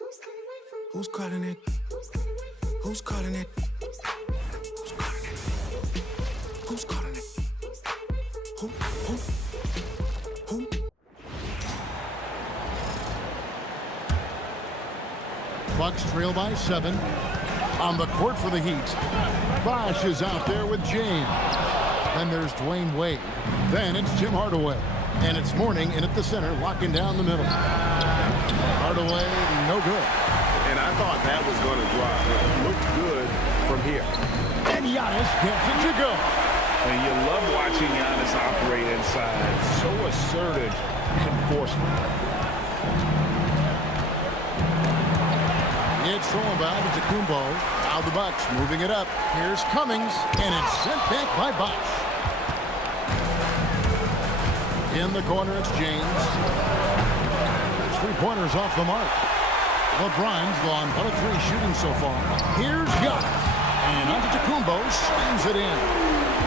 Who's calling it? Who's calling it? Who's calling it? Who's calling it? Who? Bucks trail by 7. On the court for the Heat. Bosh is out there with James. Then there's Dwyane Wade. Then it's Tim Hardaway. And it's Mourning in at the center, locking down the middle. Hardaway, no good. And I thought that was going to drop. It looked good from here. And Giannis gets it to go. And you love watching Giannis operate inside. So assertive enforcement. It's thrown by Antetokounmpo. Now the Bucks moving it up. Here's Cummings, and it's sent back by Bosh. In the corner, it's James. His three-pointers off the mark. LeBron's gone 1 of 3 shooting so far. Here's Giannis, and Antetokounmpo slams it in.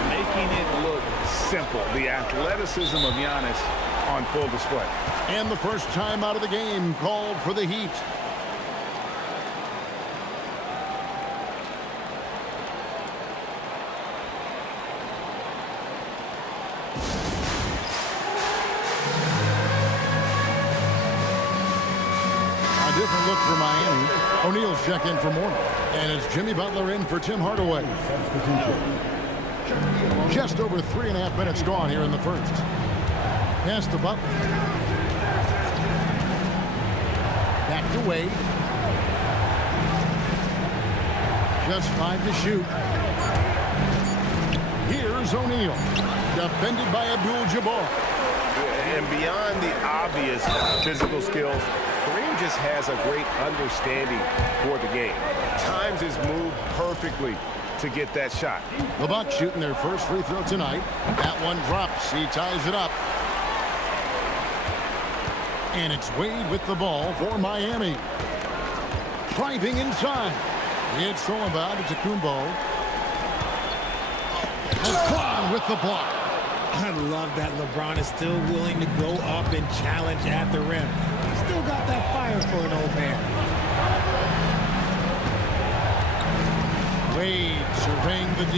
Making it look simple. The athleticism of Giannis on full display. And the first time out of the game called for the Heat. Different look for Miami. O'Neal's check in for Mourning. And it's Jimmy Butler in for Tim Hardaway. Just over 3.5 minutes gone here in the first. Pass to Butler. Back to Wade. Just 5 to shoot. Here's O'Neal. Defended by Abdul Jabbar. And beyond the obvious physical skills, Kareem just has a great understanding for the game. Times his move perfectly to get that shot. The Bucks shooting their first free throw tonight. That one drops. He ties it up. And it's Wade with the ball for Miami. Driving inside. It's thrown about Antetokounmpo. And Glen with the block. I love that LeBron is still willing to go up and challenge at the rim. He's still got that fire for an old man. Wade surveying the D.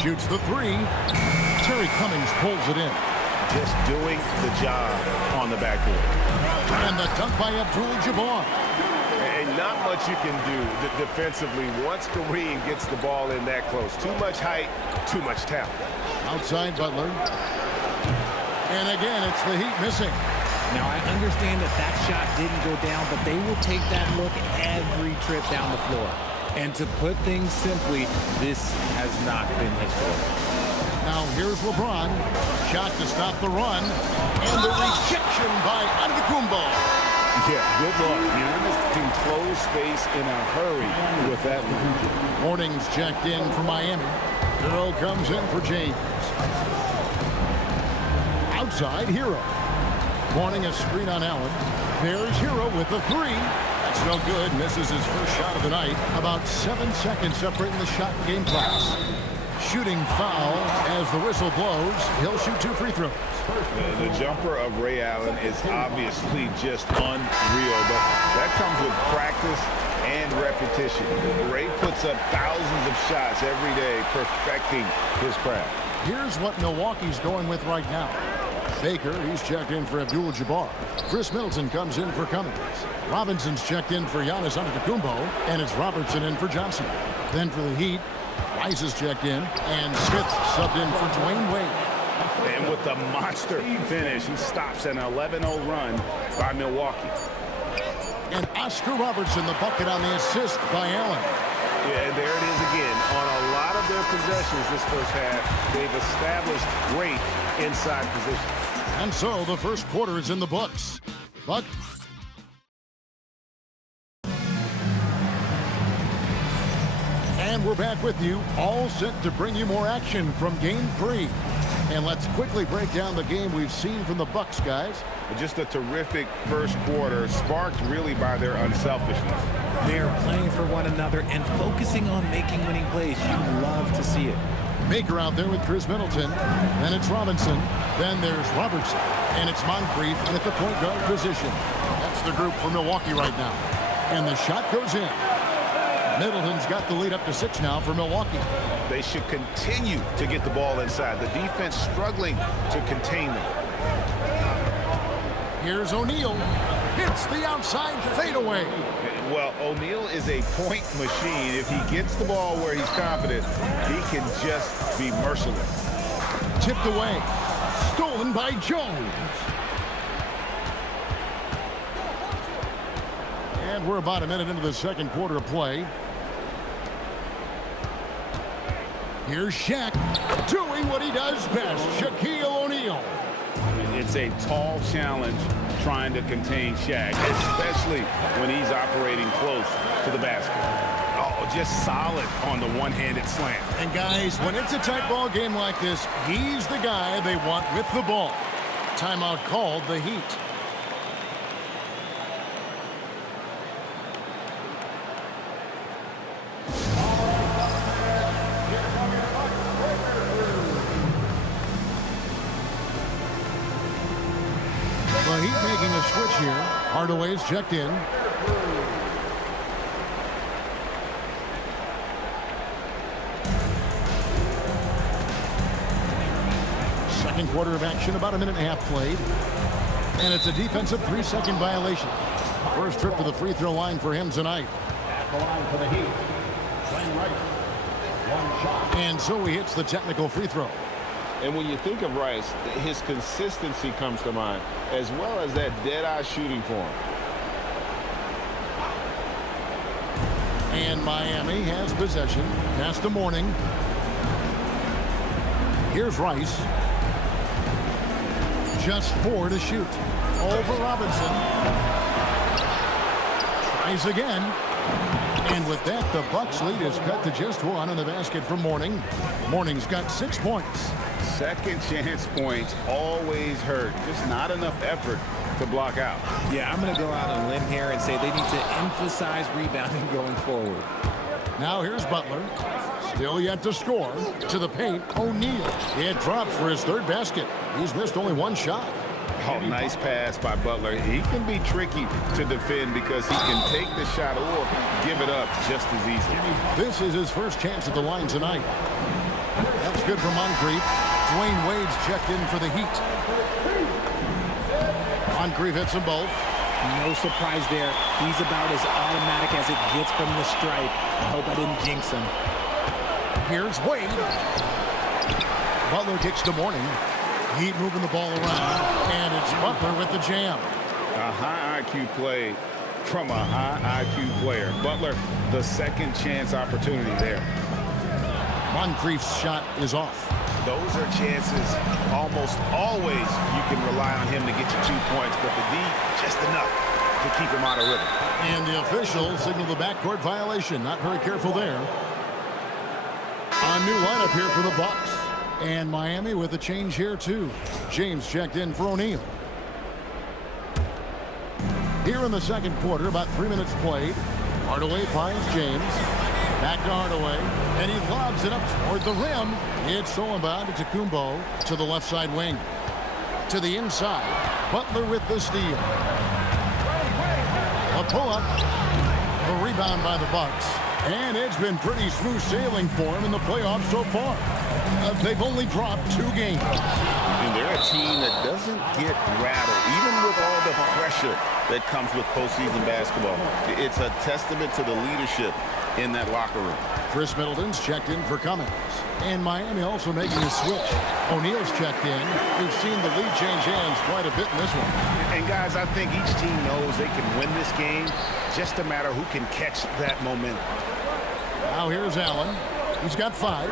Shoots the 3. Cummings pulls it in. Just doing the job on the backboard. And the dunk by Abdul Jabbar. And not much you can do defensively once Kareem gets the ball in that close. Too much height, too much talent. Outside Butler. And again, it's the Heat missing. Now, I understand that that shot didn't go down, but they will take that look every trip down the floor. And to put things simply, this has not been his fault. Now here's LeBron. Shot to stop the run. And the rejection by Antetokounmpo. Yeah, good luck. Giannis can close space in a hurry with that one. Mourning's checked in for Miami. Hero comes in for James. Outside, Hero. Mourning a screen on Allen. There's Hero with the 3. That's no good. Misses his first shot of the night. About 7 seconds separating the shot and game clocks. Shooting foul as the whistle blows. He'll shoot 2 free throws. The jumper of Ray Allen is obviously just unreal, but that comes with practice and repetition. Ray puts up thousands of shots every day, perfecting his craft. Here's what Milwaukee's going with right now. Baker, he's checked in for Abdul Jabbar. Khris Middleton comes in for Cummings. Robinson's checked in for Giannis Antetokounmpo, and it's Robertson in for Johnson. Then for the Heat, Rice is checked in, and Smith subbed in for Dwyane Wade. And with the monster finish, he stops an 11-0 run by Milwaukee. And Oscar Robertson, the bucket on the assist by Allen. Yeah, and there it is again. On a lot of their possessions this first half, they've established great inside positions. And so the first quarter is in the books. But and we're back with you, all set to bring you more action from Game 3. And let's quickly break down the game we've seen from the Bucks, guys. Just a terrific first quarter, sparked really by their unselfishness. They're playing for one another and focusing on making winning plays. You love to see it. Baker out there with Khris Middleton. Then it's Robinson. Then there's Robertson. And it's Moncrief at the point guard position. That's the group for Milwaukee right now. And the shot goes in. Middleton's got the lead up to 6 now for Milwaukee. They should continue to get the ball inside. The defense struggling to contain them. Here's O'Neal. Hits the outside fadeaway. Well, O'Neal is a point machine. If he gets the ball where he's confident, he can just be merciless. Tipped away. Stolen by Jones. And we're about a minute into the second quarter of play. Here's Shaq doing what he does best. Shaquille O'Neal. It's a tall challenge trying to contain Shaq, especially when he's operating close to the basket. Oh, just solid on the one-handed slam. And guys, when it's a tight ball game like this, he's the guy they want with the ball. Timeout called, the Heat. The Heat making a switch here. Hardaway's checked in. Second quarter of action, about a minute and a half played. And it's a defensive 3-second violation. First trip to the free throw line for him tonight. At the line for the Heat, playing right. One shot. And so he hits the technical free throw. And when you think of Rice, his consistency comes to mind, as well as that dead-eye shooting form. And Miami has possession. Pass to Mourning. Here's Rice. Just 4 to shoot. Over Robinson. Tries again. And with that, the Bucks lead is cut to just 1 on the basket from Mourning. Mourning's got 6 points. Second chance points always hurt. Just not enough effort to block out. Yeah, I'm going to go out on a limb here and say they need to emphasize rebounding going forward. Now here's Butler. Still yet to score. To the paint, O'Neal. It drops for his 3rd basket. He's missed only 1 shot. Oh, nice pass by Butler. He can be tricky to defend because he can take the shot or give it up just as easily. This is his first chance at the line tonight. That's good for Moncrief. Dwyane Wade's checked in for the Heat. Moncrief hits them both. No surprise there. He's about as automatic as it gets from the stripe. I hope I didn't jinx him. Here's Wade. Butler kicks to Mourning. Heat moving the ball around. And it's Butler with the jam. A high IQ play from a high IQ player. Butler, the second chance opportunity there. Moncrief's shot is off. Those are chances almost always you can rely on him to get you 2 points, but the D just enough to keep him out of rhythm. And the official signaled the backcourt violation. Not very careful there. A new lineup here for the Bucks. And Miami with a change here too. James checked in for O'Neal. Here in the second quarter, about 3 minutes played. Hardaway finds James. Back to Hardaway, and he lobs it up toward the rim. It's stolen by Antetokounmpo to the left side wing. To the inside, Butler with the steal. A pull-up, a rebound by the Bucks. And it's been pretty smooth sailing for him in the playoffs so far. They've only dropped 2 games. And they're a team that doesn't get rattled, even with all the pressure that comes with postseason basketball. It's a testament to the leadership in that locker room. Khris Middleton's checked in for Cummings. And Miami also making a switch. O'Neal's checked in. We've seen the lead change hands quite a bit in this one. And guys, I think each team knows they can win this game. Just a matter who can catch that momentum. Now here's Allen. He's got 5.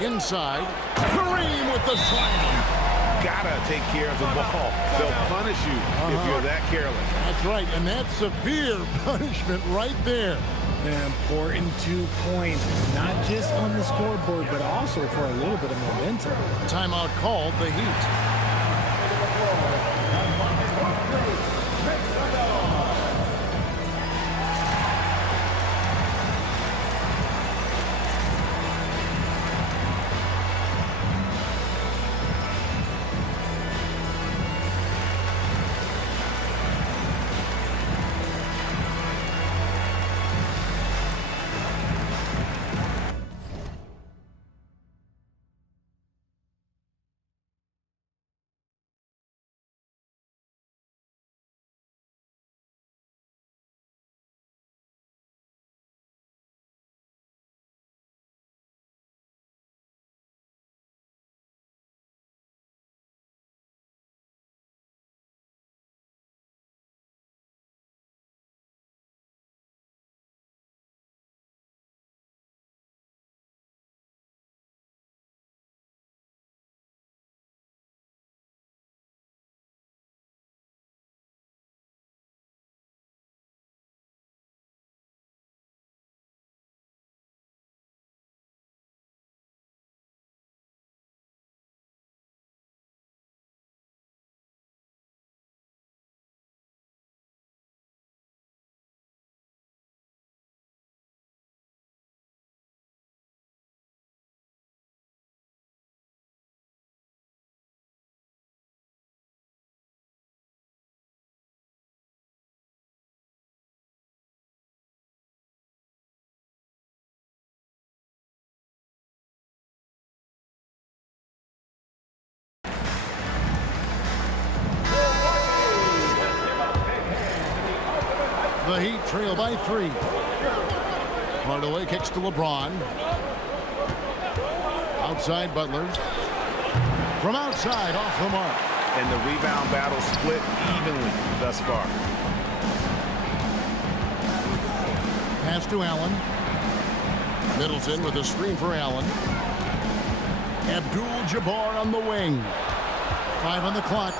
Inside. Kareem with the slam. Gotta take care of the ball. They'll punish you if you're that careless. That's right, and that's severe punishment right there. An important 2 points, not just on the scoreboard, but also for a little bit of momentum. Timeout called, the Heat. The Heat trail by 3. Hardaway kicks to LeBron. Outside Butler. From outside, off the mark. And the rebound battle split evenly thus far. Pass to Allen. Middleton with a screen for Allen. Abdul Jabbar on the wing. 5 on the clock.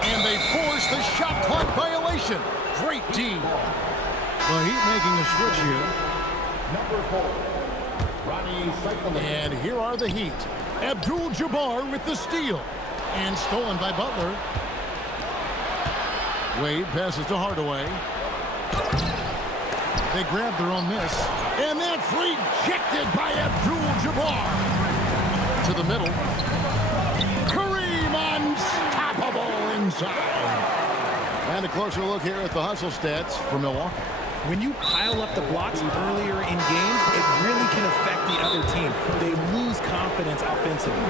And they force the shot clock violation. Great D. The Heat making a switch here. Number 4, Ronnie Cycling. And here are the Heat. Abdul Jabbar with the steal. And stolen by Butler. Wade passes to Hardaway. They grab their own miss. And that's rejected by Abdul Jabbar. To the middle. Kareem unstoppable inside. And a closer look here at the hustle stats for Milwaukee. When you pile up the blocks earlier in games, it really can affect the other team. They lose confidence offensively.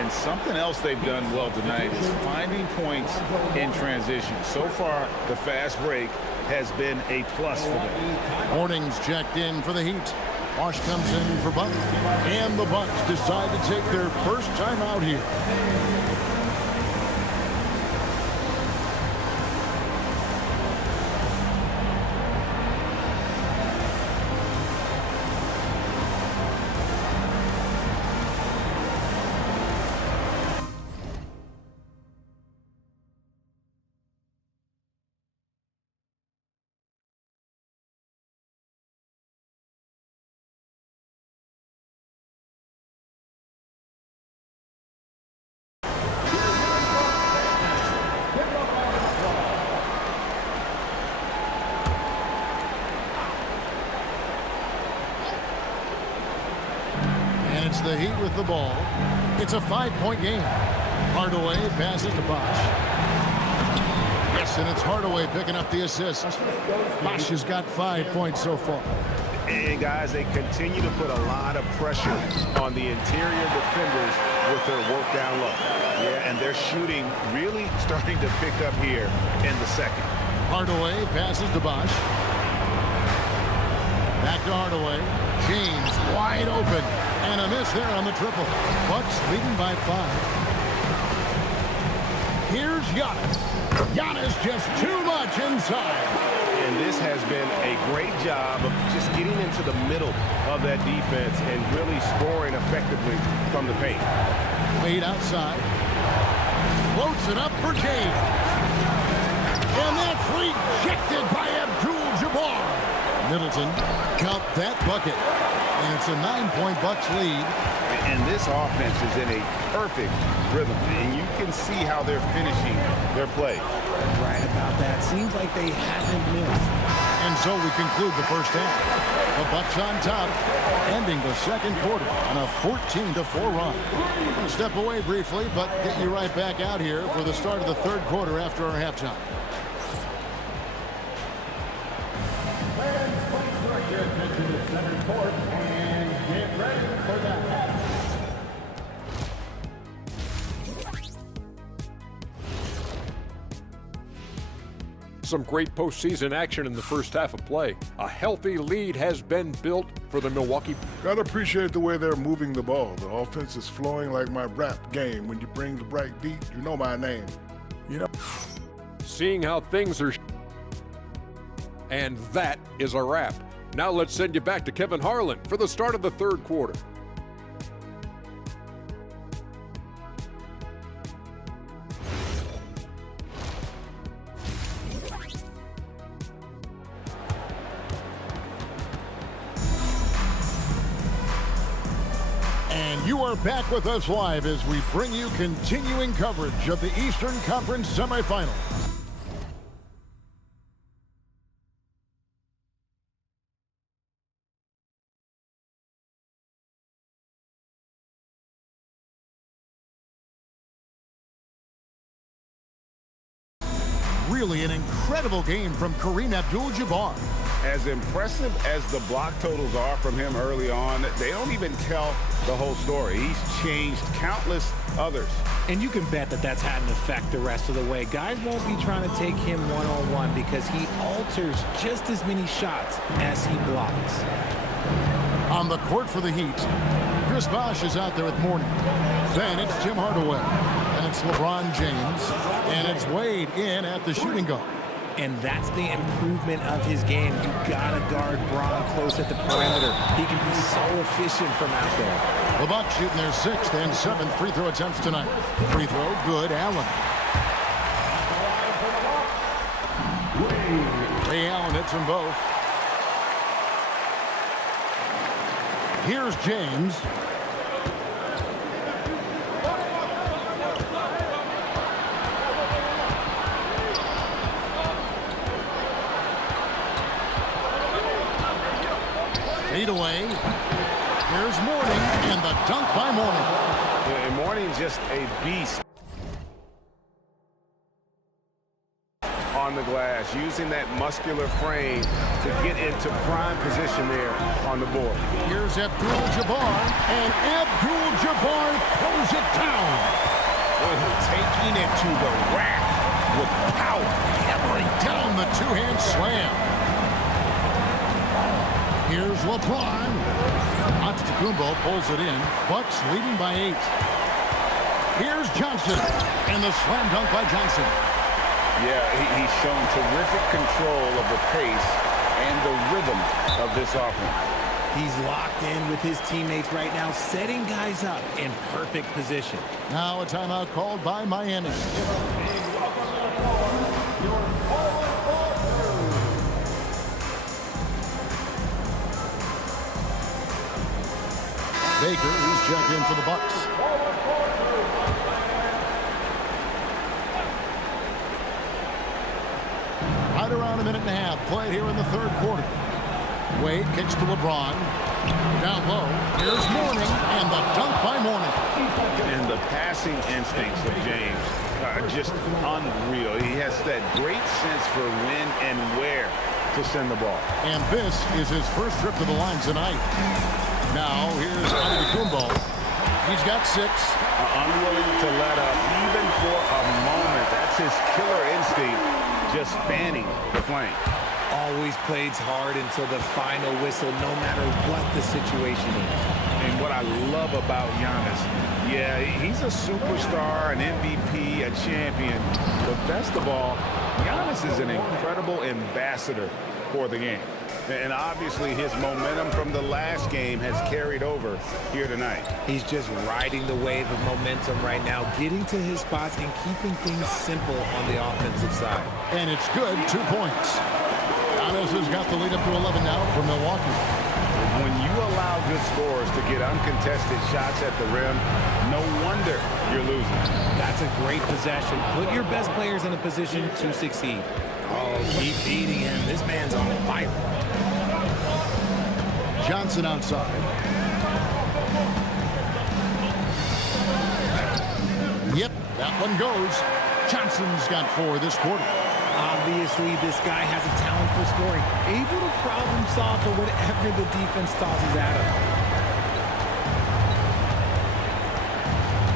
And something else they've done well tonight is finding points in transition. So far, the fast break has been a plus for them. Mourning's checked in for the Heat. Bosh comes in for Butler. And the Bucks decide to take their first time out here. It's the Heat with the ball. It's a 5-point game. Hardaway passes to Bosh. Yes, and it's Hardaway picking up the assist. Bosh has got 5 points so far. And guys, they continue to put a lot of pressure on the interior defenders with their work down low. Yeah, and their shooting really starting to pick up here in the second. Hardaway passes to Bosh. Back to Hardaway. James wide open. And a miss there on the triple. Bucks leading by 5. Here's Giannis. Giannis just too much inside. And this has been a great job of just getting into the middle of that defense and really scoring effectively from the paint. Wade outside. Floats it up for James. And that's rejected by Abdul Jabbar. Middleton count that bucket. And it's a 9-point Bucks lead. And this offense is in a perfect rhythm. And you can see how they're finishing their play. Right about that. Seems like they haven't missed. And so we conclude the first half. The Bucks on top, ending the second quarter on a 14-4 run. We're going to step away briefly, but get you right back out here for the start of the third quarter after our halftime. Fans, please direct your attention to center court and get ready for the half. Some great postseason action in the first half of play. A healthy lead has been built for the Milwaukee. Gotta appreciate the way they're moving the ball. The offense is flowing like my rap game. When you bring the bright beat, you know my name. You know. Seeing how things are. And that is a wrap. Now let's send you back to Kevin Harlan for the start of the third quarter. And you are back with us live as we bring you continuing coverage of the Eastern Conference semifinals. Really an incredible game from Kareem Abdul-Jabbar. As impressive as the block totals are from him early on, they don't even tell the whole story. He's changed countless others. And you can bet that that's had an effect the rest of the way. Guys won't be trying to take him one-on-one because he alters just as many shots as he blocks. On the court for the Heat, Chris Bosh is out there with Mourning. Then it's Jim Hardaway. And it's LeBron James. And it's Wade in at the shooting guard. And that's the improvement of his game. You gotta guard Bron close at the perimeter. He can be so efficient from out there. The Bucks shooting their 6th and 7th free throw attempts tonight. Free throw, good, Allen. Ray Allen hits them both. Here's James. Fade away. Here's Mourning, and the dunk by Mourning. And Mourning's just a beast on the glass, using that muscular frame to get into prime position there on the board. Here's Abdul Jabbar, and Abdul Jabbar throws it down. Taking it to the rack with power. Hammering down the two-hand slam. Here's LeBron. Antetokounmpo pulls it in. Bucks leading by 8. Here's Johnson. And the slam dunk by Johnson. Yeah, he's shown terrific control of the pace and the rhythm of this offense. He's locked in with his teammates right now, setting guys up in perfect position. Now a timeout called by Miami. Baker, he's checked in for the Bucks. Right around a minute and a half played here in the 3rd quarter. Wade kicks to LeBron. Down low. Here's Mourning, and the dunk by Mourning. And the passing instincts of James are just unreal. He has that great sense for when and where to send the ball. And this is his first trip to the line tonight. Now, here's Antetokounmpo. He's got 6. Unwilling to let up, even for a moment. That's his killer instinct, just fanning the flame. Always plays hard until the final whistle, no matter what the situation is. And what I love about Giannis, yeah, he's a superstar, an MVP, a champion. But best of all, Giannis is an incredible ambassador for the game. And obviously his momentum from the last game has carried over here tonight. He's just riding the wave of momentum right now, getting to his spots and keeping things simple on the offensive side. And it's good, 2 points. Giannis has got the lead up to 11 now for Milwaukee. When you allow good scorers to get uncontested shots at the rim, no wonder you're losing. That's a great possession. Put your best players in a position to succeed. Oh, keep feeding him. This man's on fire. Johnson outside. Yep, that one goes. Johnson's got 4 this quarter. Obviously, this guy has a talent for scoring, able to problem solve for whatever the defense tosses at him.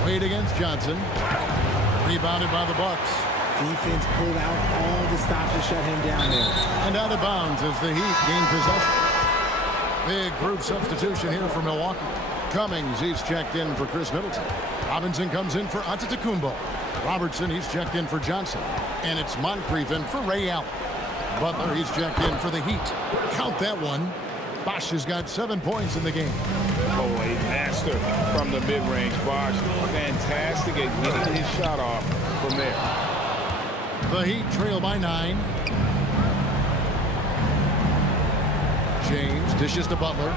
Wade against Johnson. Rebounded by the Bucks. Defense pulled out all the stops to shut him down there. And out of bounds as the Heat gain possession. Big group substitution here for Milwaukee. Cummings, he's checked in for Khris Middleton. Robinson comes in for Antetokounmpo. Robertson, he's checked in for Johnson. And it's Moncrief in for Ray Allen. Butler, he's checked in for the Heat. Count that one. Bosh has got 7 points in the game. Oh, a master from the mid-range. Bosh, fantastic at getting his shot off from there. The Heat trail by 9. James dishes to Butler.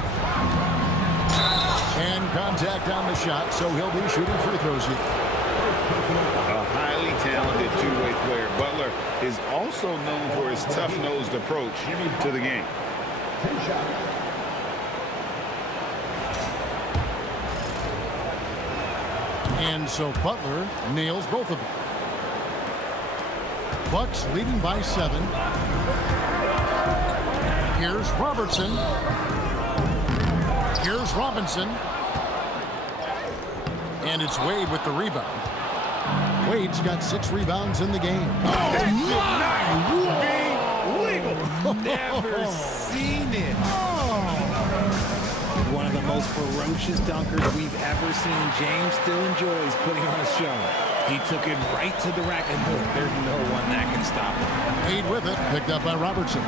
And contact on the shot, so he'll be shooting free throws here. A highly talented two-way player. Butler is also known for his tough-nosed approach to the game. And so Butler nails both of them. Bucks leading by 7. Here's Robertson. Here's Robinson. And it's Wade with the rebound. Wade's got 6 rebounds in the game. Never seen it. One of the most ferocious dunkers we've ever seen. James still enjoys putting on a show. He took it right to the rack, and there's no one that can stop him. Wade with it, picked up by Robertson.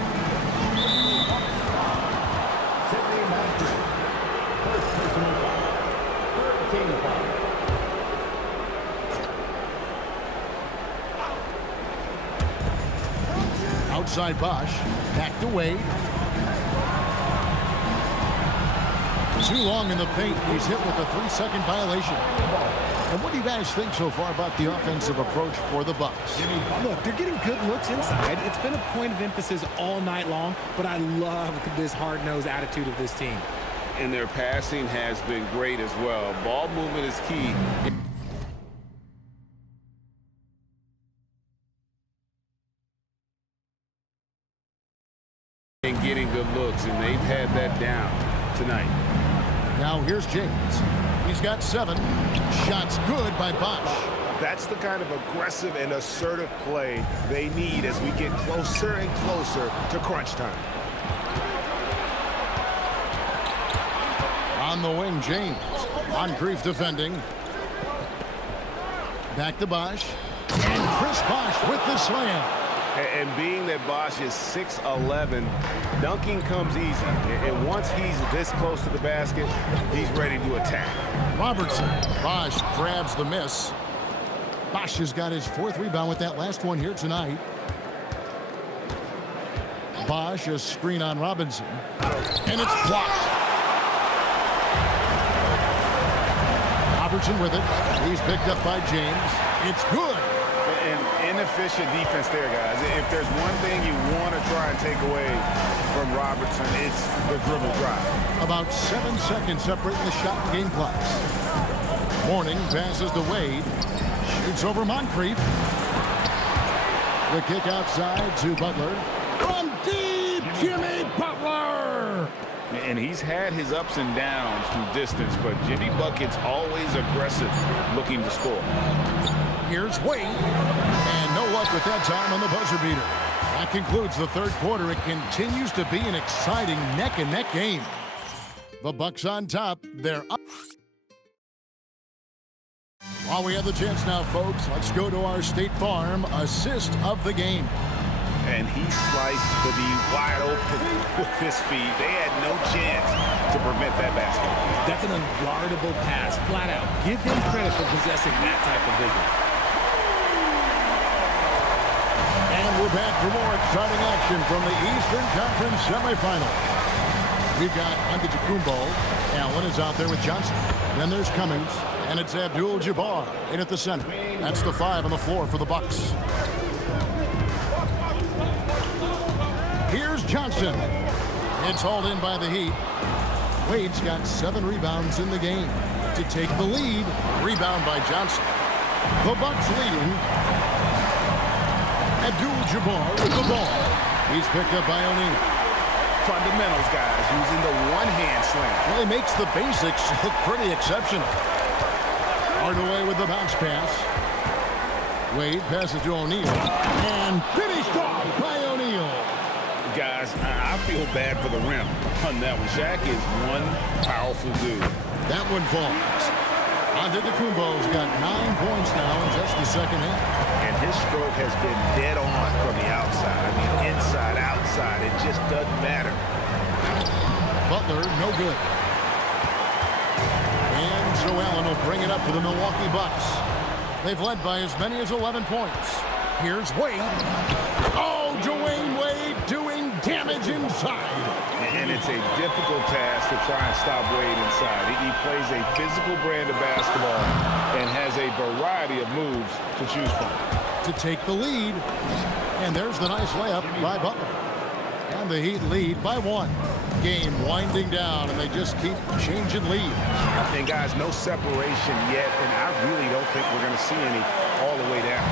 Outside Bosh, back to Wade. Too long in the paint. He's hit with a 3-second violation. And what do you guys think so far about the offensive approach for the Bucks? Look, they're getting good looks inside. It's been a point of emphasis all night long, but I love this hard-nosed attitude of this team. And their passing has been great as well. Ball movement is key. And getting good looks, and they've had that down tonight. Now here's James. He's got 7. Shots good by Bosh. That's the kind of aggressive and assertive play they need as we get closer and closer to crunch time. On the wing, James. Moncrief defending. Back to Bosh. And Chris Bosh with the slam. And being that Bosh is 6'11", dunking comes easy. And once he's this close to the basket, he's ready to attack. Robertson. Bosh grabs the miss. Bosh has got his 4th rebound with that last one here tonight. Bosh, a screen on Robinson. And it's blocked. Robertson with it. He's picked up by James. It's good. And inefficient defense there, guys. If there's one thing you want to try and take away from Robertson, it's the dribble drive. About 7 seconds separating the shot and game clocks. Mourning passes to Wade. Shoots over Moncrief. The kick outside to Butler. From deep, Jimmy Butler! And he's had his ups and downs from distance, but Jimmy Bucket's always aggressive, looking to score. Here's Wade. And no luck with that time on the buzzer beater. That concludes the 3rd quarter. It continues to be an exciting neck-and-neck game. The Bucks on top. They're up. While we have the chance now, folks, let's go to our State Farm assist of the game. And he sliced the D wide open with his feet. They had no chance to prevent that basket. That's an unguardable pass, flat out. Give him credit for possessing that type of vision. And we're back for more exciting action from the Eastern Conference semifinal. We've got Antetokounmpo. Allen is out there with Johnson. Then there's Cummings. And it's Abdul Jabbar in at the center. That's the 5 on the floor for the Bucks. Here's Johnson. It's hauled in by the Heat. Wade's got 7 rebounds in the game to take the lead. Rebound by Johnson. The Bucks leading. Abdul Jabbar with the ball. He's picked up by O'Neal. Fundamentals, guys, using the one-hand slam. Well, he makes the basics look pretty exceptional. Hardaway with the bounce pass. Wade passes to O'Neal. And finished off by O'Neal. Guys, I feel bad for the rim on that one. Shaq is one powerful dude. That one falls. Antetokounmpo's got 9 points now in just the second half. And his stroke has been dead on from the outside. I mean, inside, outside, it just doesn't matter. Butler, no good. And so Allen will bring it up for the Milwaukee Bucks. They've led by as many as 11 points. Here's Wade. Oh, Dwyane Wade doing damage inside. And it's a difficult task to try and stop Wade inside. He plays a physical brand of basketball and has a variety of moves to choose from. To take the lead. And there's the nice layup by Butler. And the Heat lead by 1. Game winding down, and they just keep changing leads. And guys, no separation yet, and I really don't think we're going to see any all the way down.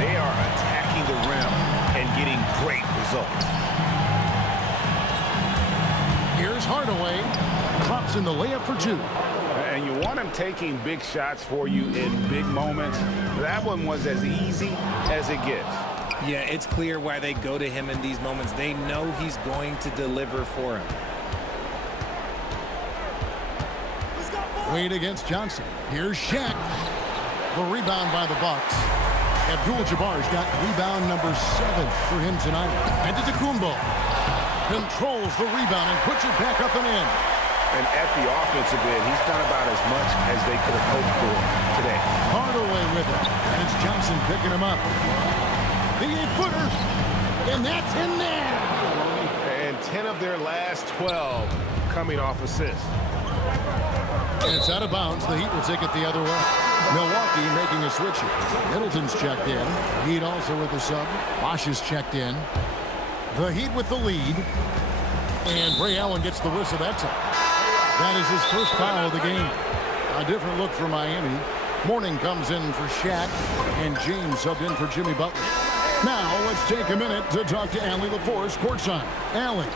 They are attacking the rim and getting great results. Here's Hardaway. Drops in the layup for 2. And you want him taking big shots for you in big moments. That one was as easy as it gets. Yeah, it's clear why they go to him in these moments. They know he's going to deliver for him. Wade against Johnson. Here's Shaq. The rebound by the Bucks. Abdul Jabbar's got rebound number 7 for him tonight. Antetokounmpo controls the rebound and puts it back up and in. And at the offensive end, he's done about as much as they could have hoped for today. Hardaway with it. And it's Johnson picking him up. The 8-footer. And that's in there. And 10 of their last 12 coming off assists. And it's out of bounds. The Heat will take it the other way. Milwaukee making a switch here. Middleton's checked in. Heat also with the sub. Bosh is checked in. The Heat with the lead. And Ray Allen gets the whistle that time. That is his first foul of the game. A different look for Miami. Mourning comes in for Shaq. And James subbed in for Jimmy Butler. Now let's take a minute to talk to Allie LaForce courtside. Allie.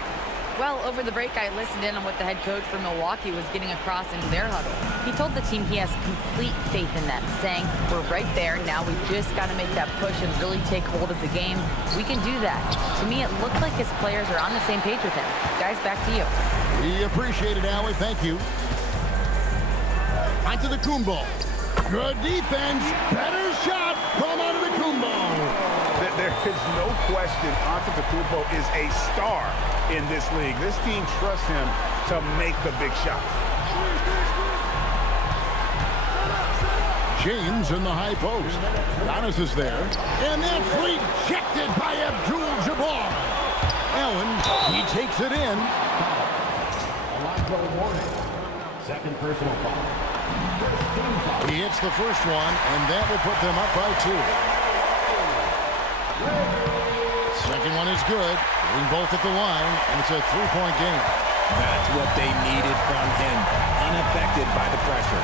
Well, over the break, I listened in on what the head coach for Milwaukee was getting across into their huddle. He told the team he has complete faith in them, saying, we're right there. Now we just got to make that push and really take hold of the game. We can do that. To me, it looked like his players are on the same page with him. Guys, back to you. We appreciate it, Allie. Thank you. Antetokounmpo. Good defense. Better shot from Antetokounmpo. There is no question Antetokounmpo is a star in this league. This team trusts him to make the big shot. James in the high post. Giannis is there. And that's rejected by Abdul Jabbar. Allen, he takes it in. Alonzo Mourning. Second personal foul. He hits the first one, and that will put them up by 2. Second one is good. Hitting both at the line, and it's a 3-point game. That's what they needed from him. Unaffected by the pressure.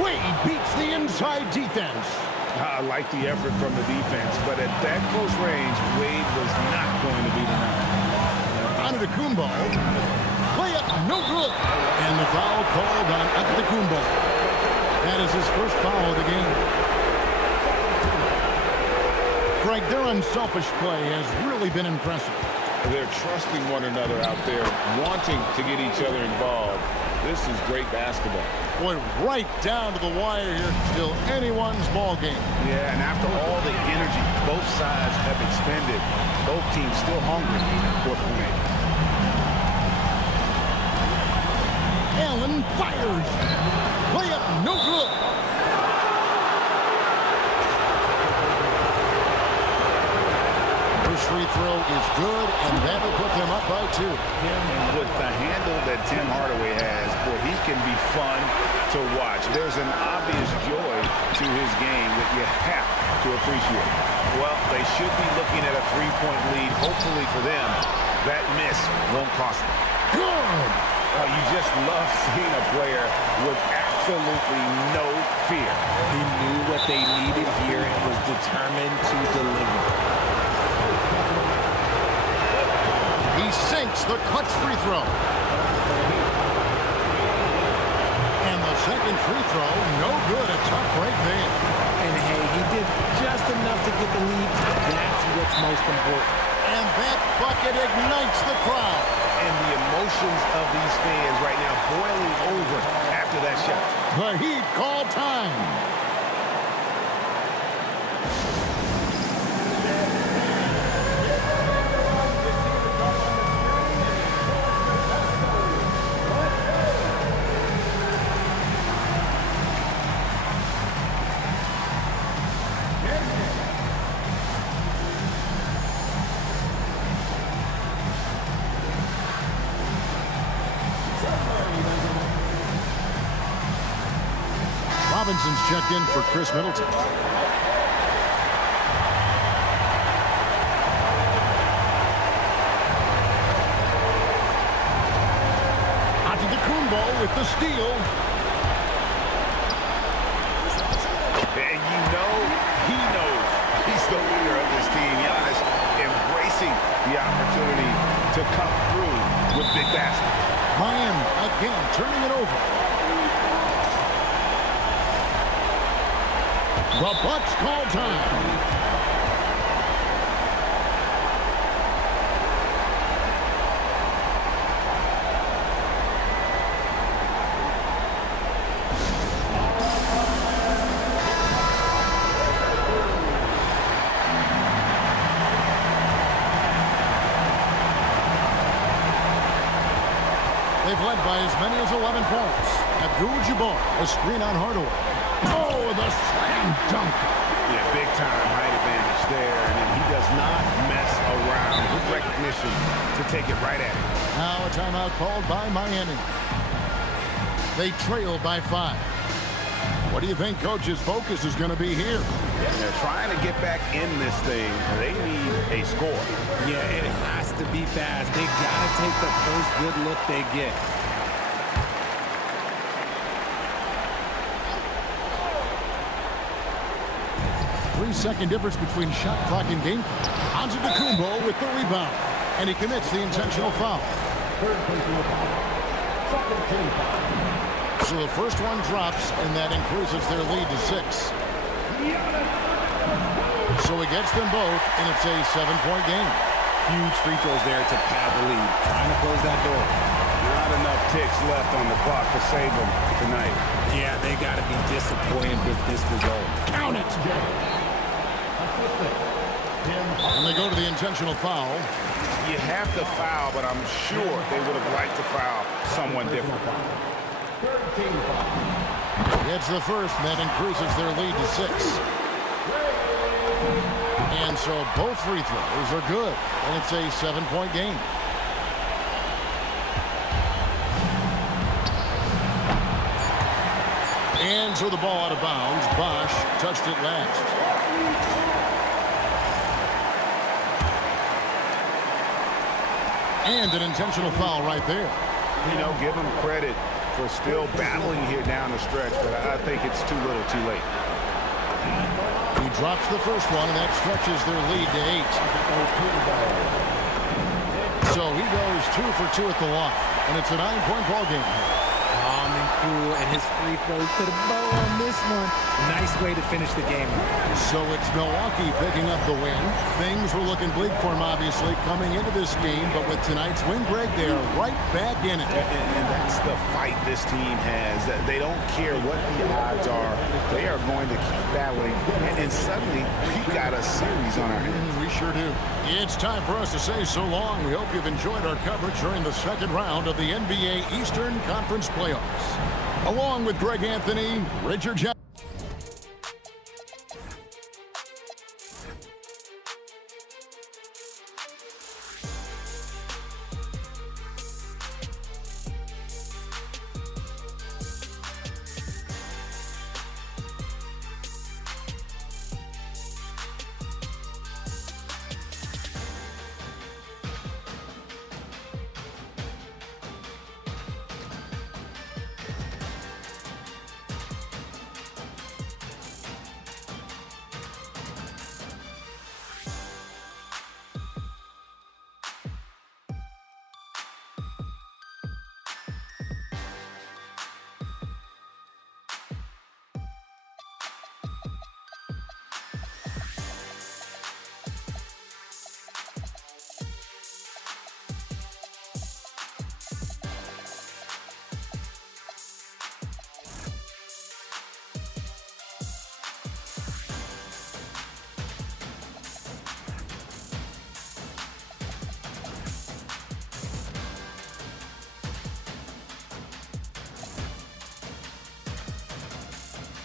Wade beats the inside defense. I like the effort from the defense, but at that close range, Wade was not going to be denied. Antetokounmpo. Layup, no good. And the foul called on Antetokounmpo. That is his first foul of the game. Greg, their unselfish play has really been impressive. They're trusting one another out there, wanting to get each other involved. This is great basketball. Boy, right down to the wire here. Still anyone's ball game. Yeah, and after all the energy both sides have expended, both teams still hungry for the win. Allen fires. Layup, no good. First free throw is good, and that will put them up by 2. And with the handle that Tim Hardaway has, boy, he can be fun to watch. There's an obvious joy to his game that you have to appreciate. Well, they should be looking at a 3-point lead. Hopefully for them, that miss won't cost them. Good. You just love seeing a player with absolutely no fear. He knew what they needed here and was determined to deliver. He sinks the clutch free throw. And the second free throw, no good. A tough break there. And hey, he did just enough to get the lead. That's what's most important. And that bucket ignites the crowd. And the emotions of these fans right now boiling over after that shot. The Heat call time. Robinson's checked in for Khris Middleton. Antetokounmpo with the steal. And he knows he's the leader of this team. Giannis embracing the the opportunity to come through with big baskets. Miami again turning it over. The Bucks call time. They've led by as many as 11 points. Abdul Jabbar, a screen on Hardaway. Oh, the slam dunk. Yeah, big time height advantage there, and then he does not mess around with recognition to take it right at him. Now a timeout called by Miami. They trail by 5. What do you think Coach's focus is going to be here? Yeah, they're trying to get back in this thing. They need a score. Yeah, it has to be fast. They got to take the first good look they get. Three-second difference between shot clock and game clock. Antetokounmpo with the rebound, and he commits the intentional foul. Third personal foul. Second team foul. So the first one drops, and that increases their lead to 6. So he gets them both, and it's a 7-point game. Huge free throws there to pad the lead. Trying to close that door. Not enough ticks left on the clock to save them tonight. Yeah, they got to be disappointed with this result. Count it! And they go to the intentional foul. You have to foul, but I'm sure they would have liked to foul someone different. It's the first, and that increases their lead to 6. And so both free throws are good, and it's a 7-point game. And so the ball out of bounds. Bosh touched it last. And an intentional foul right there. You know, give them credit for still battling here down the stretch, but I think it's too little too late. He drops the first one, and that stretches their lead to 8. So he goes 2 for 2 at the line, and it's a 9-point ball game. Calm and cool, and his free throw put a bow on this one. Nice way to finish the game. So it's Milwaukee picking up the win. Things were looking bleak for him, obviously, coming into this game, but with tonight's win, Greg, they are right back in it. And that's the fight this team has. They don't care what the odds are. They are going to keep battling, and suddenly we got a series on our hands. We sure do. It's time for us to say so long. We hope you've enjoyed our coverage during the second round of the NBA Eastern Conference Playoffs. Along with Greg Anthony, Richard Jabbar.